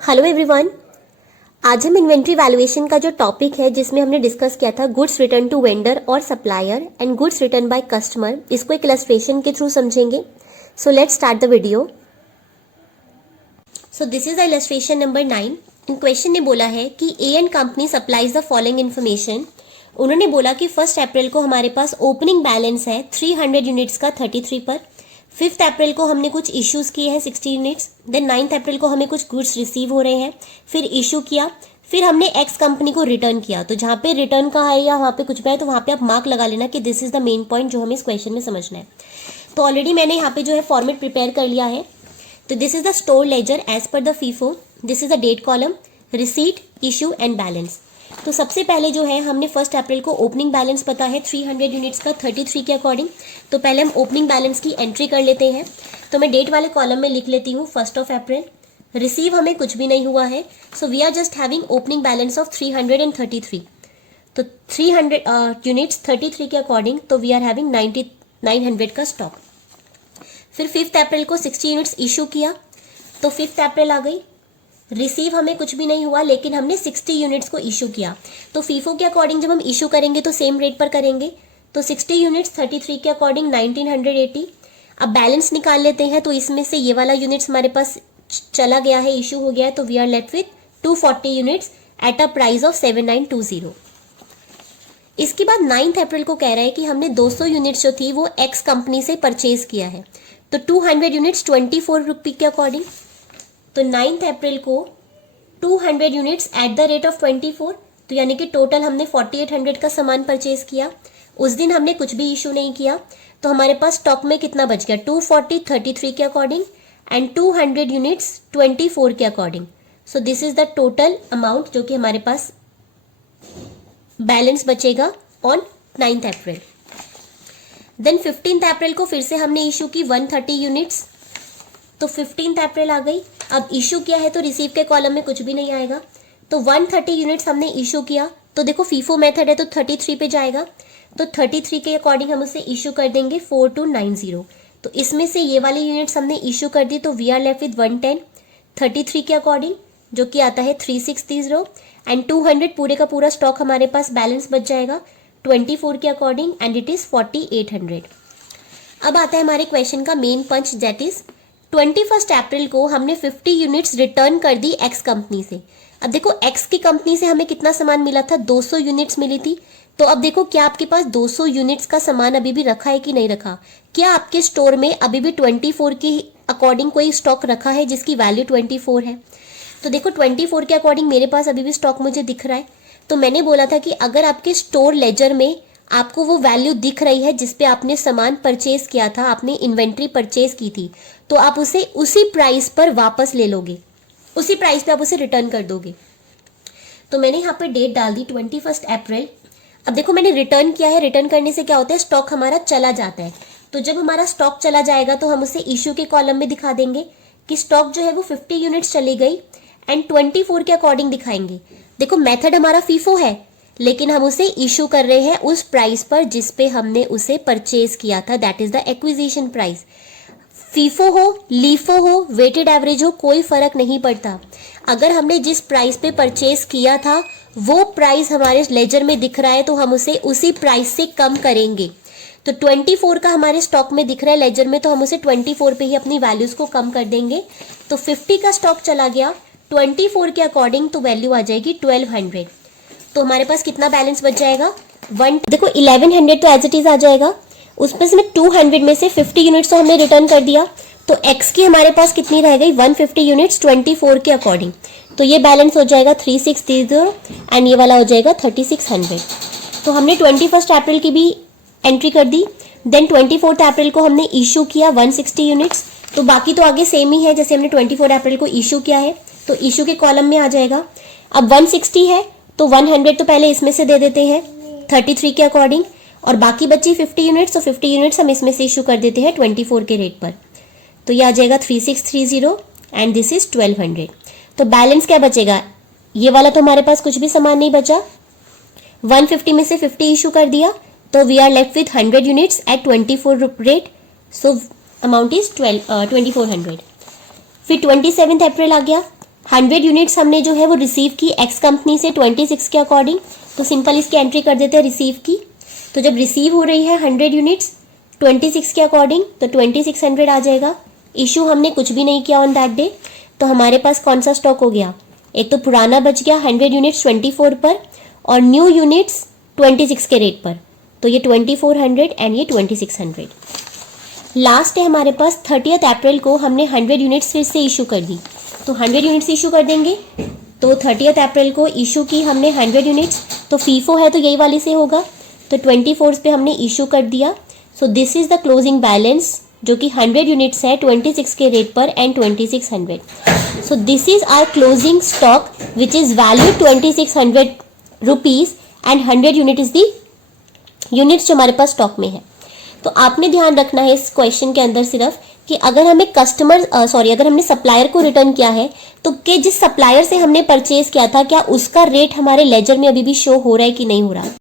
Hello everyone. आज हम inventory valuation का जो टॉपिक है जिसमें हमने डिस्कस किया था गुड्स रिटर्न टू वेंडर और supplier and goods return by customer, इसको एक इलस्ट्रेशन के थ्रू समझेंगे। So let's start the video. So this is the illustration number 9। In question ने बोला है कि A and company supplies the following information. उन्होंने बोला कि 1 अप्रैल को हमारे पास ओपनिंग बैलेंस है 300 यूनिट्स का 33 पर। 5 अप्रैल को हमने कुछ इश्यूज किए हैं 60 यूनिट्स। देन 9 अप्रैल को हमें कुछ गुड्स रिसीव हो रहे हैं, फिर इशू किया, फिर हमने एक्स कंपनी को रिटर्न किया। तो जहाँ पे रिटर्न का है या वहाँ पे कुछ भी है तो वहाँ पे आप मार्क लगा लेना कि this is the main point जो हमें इस क्वेश्चन में समझना है। तो ऑलरेडी मैंने यहाँ पे जो है फॉर्मेट प्रिपेयर कर लिया है। तो this is the store ledger as per the FIFO. This is the date column, receipt, issue and balance. तो सबसे पहले जो है हमने 1 अप्रैल को ओपनिंग बैलेंस पता है 300 यूनिट्स का 33 के अकॉर्डिंग। तो पहले हम ओपनिंग बैलेंस की एंट्री कर लेते हैं। तो मैं डेट वाले कॉलम में लिख लेती हूँ 1 अप्रैल। रिसीव हमें कुछ भी नहीं हुआ है, so we are just having opening balance of 333। तो 300 यूनिट्स 33 के अकॉर्डिंग, तो वी आर हैविंग 900 का स्टॉक। फिर 5 अप्रैल को 60 यूनिट्स इशू किया, तो 5 अप्रैल आ गई। रिसीव हमें कुछ भी नहीं हुआ लेकिन हमने 60 यूनिट्स को इशू किया। तो फीफो के अकॉर्डिंग जब हम इशू करेंगे तो सेम रेट पर करेंगे। तो 60 यूनिट्स 33 के अकॉर्डिंग 1980। अब बैलेंस निकाल लेते हैं, तो इसमें से ये वाला यूनिट्स हमारे पास चला गया है, इशू हो गया है, तो we are left with 240 units at a price of 7920। इसके बाद 9 अप्रैल को कह रहा है कि हमने 200 यूनिट्स जो थी वो एक्स कंपनी से परचेज किया है। तो 200 यूनिट्स 24 रुपी के अकॉर्डिंग। तो 9 अप्रैल को 200 units at the rate of 24, तो यानी कि टोटल हमने 4800 का सामान परचेज किया। उस दिन हमने कुछ भी इशू नहीं किया, तो हमारे पास स्टॉक में कितना बच गया 240 33 के अकॉर्डिंग एंड 200 यूनिट्स 24 के according. So this is the total amount जो कि हमारे पास बैलेंस बचेगा ऑन 9 अप्रैल। देन 15 अप्रैल को फिर से हमने इशू की 130 यूनिट्स। तो 15 अप्रैल आ गई। अब इशू किया है तो रिसीव के कॉलम में कुछ भी नहीं आएगा। तो 130 यूनिट्स हमने इशू किया, तो देखो फीफो मेथड है तो 33 पे जाएगा। तो 33 के अकॉर्डिंग हम उसे इशू कर देंगे 4290। तो इसमें से ये वाली यूनिट्स हमने इशू कर दी, तो वी आर लेफ्ट विद 110 33 के अकॉर्डिंग, जो कि आता है 3630 एंड 200 पूरे का पूरा स्टॉक हमारे पास बैलेंस बच जाएगा 24 के अकॉर्डिंग एंड इट इज 4800। अब आता है हमारे क्वेश्चन का मेन पंच, दैट इज 21 अप्रैल को हमने 50 यूनिट्स रिटर्न कर दी एक्स कंपनी से। अब देखो एक्स की कंपनी से हमें कितना सामान मिला था, 200 यूनिट्स मिली थी। तो अब देखो क्या आपके पास 200 यूनिट्स का सामान अभी भी रखा है कि नहीं रखा। क्या आपके स्टोर में अभी भी 24 के अकॉर्डिंग कोई स्टॉक रखा है जिसकी वैल्यू 24 है। तो देखो 24 के अकॉर्डिंग मेरे पास अभी भी स्टॉक मुझे दिख रहा है। तो मैंने बोला था कि अगर आपके स्टोर लेजर में आपको वो वैल्यू दिख रही है जिसपे आपने सामान परचेज किया था, आपने इन्वेंट्री परचेज की थी, तो आप उसे उसी प्राइस पर वापस ले लोगे, उसी प्राइस पे आप उसे रिटर्न कर दोगे। तो मैंने यहाँ पे डेट डाल दी 21 अप्रैल। अब देखो मैंने रिटर्न किया है, रिटर्न करने से क्या होता है, स्टॉक हमारा चला जाता है। तो जब हमारा स्टॉक चला जाएगा तो हम उसे इशू के कॉलम में दिखा देंगे कि स्टॉक जो है वो 50 यूनिट्स चली गई एंड 24 के अकॉर्डिंग दिखाएंगे। देखो मेथड हमारा फीफो है लेकिन हम उसे इशू कर रहे हैं उस प्राइस पर जिस पे हमने उसे परचेज किया था, that is the acquisition price. FIFO हो, लीफो हो, वेटेड एवरेज हो, कोई फर्क नहीं पड़ता। अगर हमने जिस प्राइस पे परचेज किया था वो प्राइस हमारे लेजर में दिख रहा है तो हम उसे उसी प्राइस से कम करेंगे। तो 24 का हमारे स्टॉक में दिख रहा है लेजर में, तो हम उसे 24 पे ही अपनी वैल्यूज को कम कर देंगे। तो 50 का स्टॉक चला गया 24 के अकॉर्डिंग, तो वैल्यू आ जाएगी 1200। तो हमारे पास कितना बैलेंस बच जाएगा, देखो 1100 तो एज इट इज आ जाएगा। उसमें से 200 में से 50 यूनिट्स तो हमने रिटर्न कर दिया, तो एक्स की हमारे पास कितनी रह गई 150 यूनिट्स 24 के अकॉर्डिंग। तो ये बैलेंस हो जाएगा 3630 एंड ये वाला हो जाएगा 3600। तो हमने 21 अप्रैल की भी एंट्री कर दी। देन 24 अप्रैल को हमने इशू किया 160 यूनिट्स। तो बाकी तो आगे सेम ही है, जैसे हमने 24 अप्रैल को इशू किया है तो इशू के कॉलम में आ जाएगा। अब 160 है तो 100 तो पहले इसमें से दे देते हैं 33 के अकॉर्डिंग, और बाकी बची 50 यूनिट्स, तो 50 यूनिट्स हम इसमें से इशू कर देते हैं 24 के रेट पर। तो ये आ जाएगा 3630 एंड दिस इज 1200। तो बैलेंस क्या बचेगा, ये वाला तो हमारे पास कुछ भी सामान नहीं बचा। 150 में से 50 इशू कर दिया, तो we are left with 100 units at 24 rate, so amount is 2400। फिर 27 अप्रैल आ गया, 100 यूनिट्स हमने जो है वो रिसीव की एक्स कंपनी से 26 के अकॉर्डिंग, तो सिंपल इसकी एंट्री कर देते हैं रिसीव की। तो जब रिसीव हो रही है 100 यूनिट्स 26 के अकॉर्डिंग तो 2600 आ जाएगा। इशू हमने कुछ भी नहीं किया ऑन दैट डे, तो हमारे पास कौन सा स्टॉक हो गया, एक तो पुराना बच गया 100 यूनिट्स 24 पर और न्यू यूनिट्स 26 के रेट पर, तो ये 2400 एंड ये 2600। लास्ट है हमारे पास 30 अप्रैल को हमने 100 यूनिट्स फिर से इशू कर दी, तो 100 यूनिट्स इशू कर देंगे। तो 30 अप्रैल को इशू की हमने 100 यूनिट्स, तो फीफो है तो यही वाली से होगा, तो 24 पे हमने इशू कर दिया। So this is the closing balance जो कि 100 यूनिट्स है 26 के रेट पर and 2600। So this is our closing stock which is value 2600 rupees and 100 unit is the units जो हमारे पास स्टॉक में है। तो आपने ध्यान रखना है इस क्वेश्चन के अंदर सिर्फ कि अगर हमें अगर हमने सप्लायर को रिटर्न किया है तो कि जिस सप्लायर से हमने परचेज किया था क्या उसका रेट हमारे लेजर में अभी भी शो हो रहा है कि नहीं हो रहा है।